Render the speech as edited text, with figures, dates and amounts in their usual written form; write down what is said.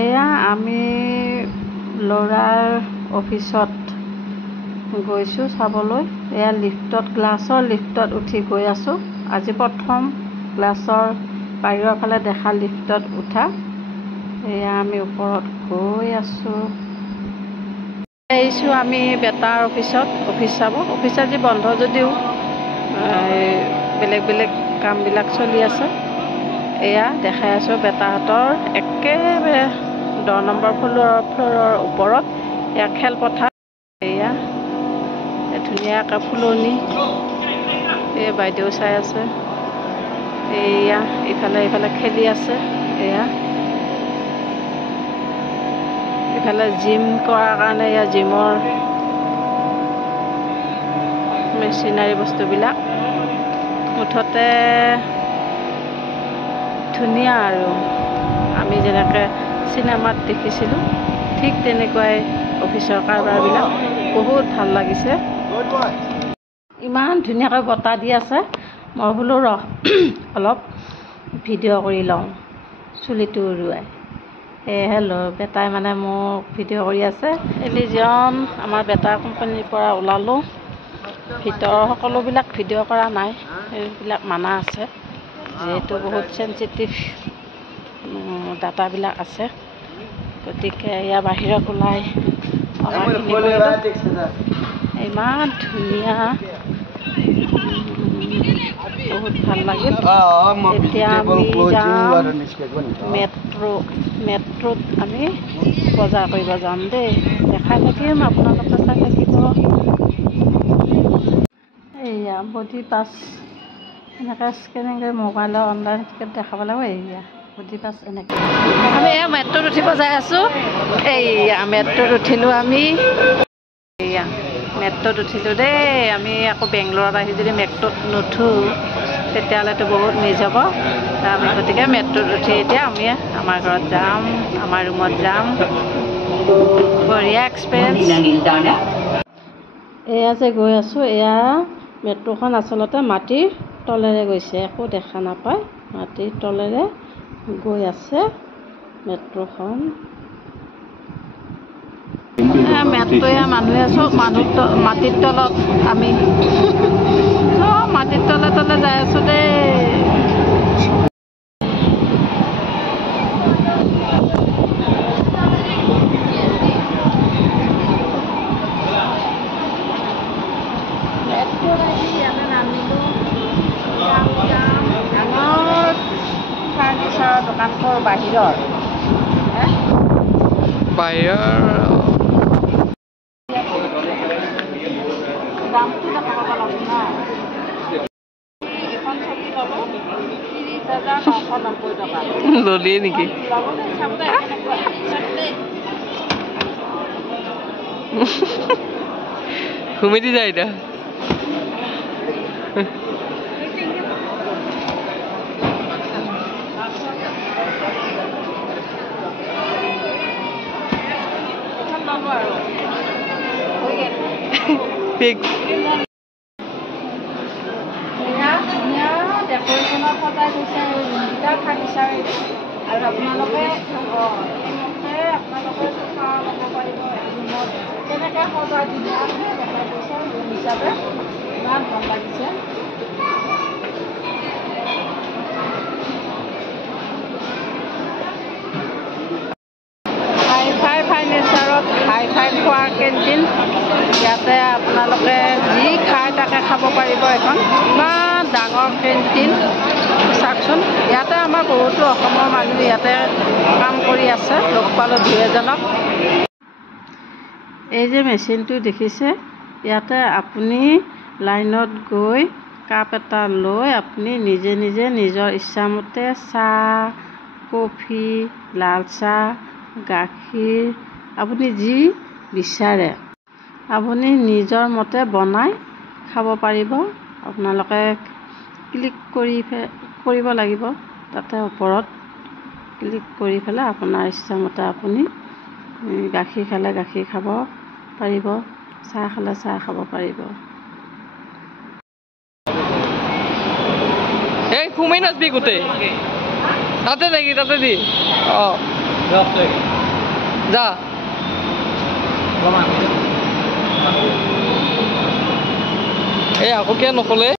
এয়া আমি ল'ৰাৰ অফিচত গৈছোঁ চাবলৈ। এয়া লিফ্টত, গ্লাছৰ লিফ্টত উঠি গৈ আছোঁ। আজি প্ৰথম গ্লাছৰ বাহিৰৰ ফালে দেখা লিফ্টত উঠা। এয়া আমি ওপৰত গৈ আছোঁ। আহিছোঁ আমি বেটাৰ অফিচত, অফিচ চাব। অফিচ আজি বন্ধ যদিও বেলেগ বেলেগ কামবিলাক চলি আছে। এয়া দেখাই আছোঁ বেটাহঁতৰ একেবাৰে 10 নম্বৰ ফ্ল'ৰৰ ওপৰত এয়া খেলপথাৰ। এয়া ধুনীয়াকৈ ফুলনি, এই বাইদেউ চাই আছে। এয়া ইফালে খেলি আছে। এয়া ইফালে জিম কৰাৰ কাৰণে এয়া জিমৰ মেচিনাৰী বস্তুবিলাক মুঠতে ধুনীয়া আৰু আমি যেনেকৈ চিনেমাত দেখিছিলোঁ ঠিক তেনেকুৱাই অফিচৰ কাৰবাৰবিলাক বহুত ভাল লাগিছে। ইমান ধুনীয়াকৈ বতাহ দি আছে। মই বোলো অলপ ভিডিঅ' কৰি লওঁ চুলিটো উৰুৱাই। সেয়েহে বেটাই মানে মোক ভিডিঅ' কৰি আছে। এলিজন আমাৰ বেটাৰ কোম্পানীৰ পৰা ওলালোঁ। ভিতৰৰ সকলোবিলাক ভিডিঅ' কৰা নাই, সেইবিলাক মানা আছে যিহেতু বহুত চেঞ্চিটিভ ডাটাবিলাক আছে। গতিকে এয়া বাহিৰত ওলাই ইমান ধুনীয়া, বহুত ভাল লাগিল। এতিয়া আমি যাম মেট্ৰ'ত আমি বজাৰ কৰিব যাম দেই। দেখাই থাকিম, আপোনালোকে চাই থাকিব। এয়া বডি পাছ এনেকৈ স্কেনিং কৰি মোবাইলৰ অনলাইন টিকেট দেখাব লাগিব। এয়া বডি পাছ এনেকৈ আমি এয়া মেট্ৰ'ত উঠিব যাই আছোঁ। এয়া মেট্ৰ'ত উঠিলোঁ আমি। এয়া মেট্ৰ'ত উঠিলোঁ দেই। আমি আকৌ বেংগলোৰত আহি যদি মেট্ৰ'ত নুঠোঁ তেতিয়াহ'লেতো বহুত মিছ হ'ব। আমি গতিকে মেট্ৰ'ত উঠি এতিয়া আমি আমাৰ ঘৰত যাম, আমাৰ ৰুমত যাম। বঢ়িয়া এক্সপিৰিয়েঞ্চ। এয়া যে গৈ আছোঁ, এয়া মেট্ৰ'খন আচলতে মাটিৰ তলেৰে গৈছে, একো দেখা নাপায়। মাটিৰ তলেৰে গৈ আছে মেট্ৰ'খন। মেট্ৰ'য়া মানুহে চব মাটিৰ তলত, আমি চব মাটিৰ তলে তলে যাই আছোঁ দেই। ইয়াতে নামিলোঁ। ডাঙৰ ফাৰ্নিচাৰৰ দোকানটোৰ বাহিৰৰ দামটো দেখাব পাৰোঁ না। এখন চকী ল'ব 30,990 টকা। ল'লিয়ে নেকি? ঘুমি যায় এতিয়া। ডেকৰেশ্যনৰ সজাই থৈছে ৰুমকেইটা ফাৰ্নিচাৰ। আৰু আপোনালোকে চফা ল'ব পাৰিব ৰুমত। তেনেকৈ সজাই ধুনীয়াকৈ দেখাই থৈছে ৰুম হিচাপে। ইমান ভাল লাগিছে। হাই-ফাই ফাৰ্নিচাৰত হাই-ফাই খোৱাৰ কেণ্টিন। ইয়াতে আপোনালোকে যি খায় তাকে খাব পাৰিব। এখন ইমান ডাঙৰ কেণ্টিন চাওকচোন। ইয়াতে আমাৰ বহুতো অসমৰ মানুহ ইয়াতে কাম কৰি আছে। লগ পালোঁ 2-এজনক। এই যে মেচিনটো দেখিছে, ইয়াতে আপুনি লাইনত গৈ কাপ এটা লৈ আপুনি নিজে নিজে নিজৰ ইচ্ছামতে চাহ, কফি, লাল চাহ, গাখীৰ আপুনি যি বিচাৰে আপুনি নিজৰ মতে বনাই খাব পাৰিব। আপোনালোকে ক্লিক কৰিব লাগিব। তাতে ওপৰত ক্লিক কৰি পেলাই আপোনাৰ ইচ্ছামতে আপুনি গাখীৰ খালে গাখীৰ খাব পাৰিব, চাহ খালে চাহ খাব পাৰিব। এই ঘুমাই নাচবি গোটেই তাতে দি যা এই আকৌ কিয় নকলে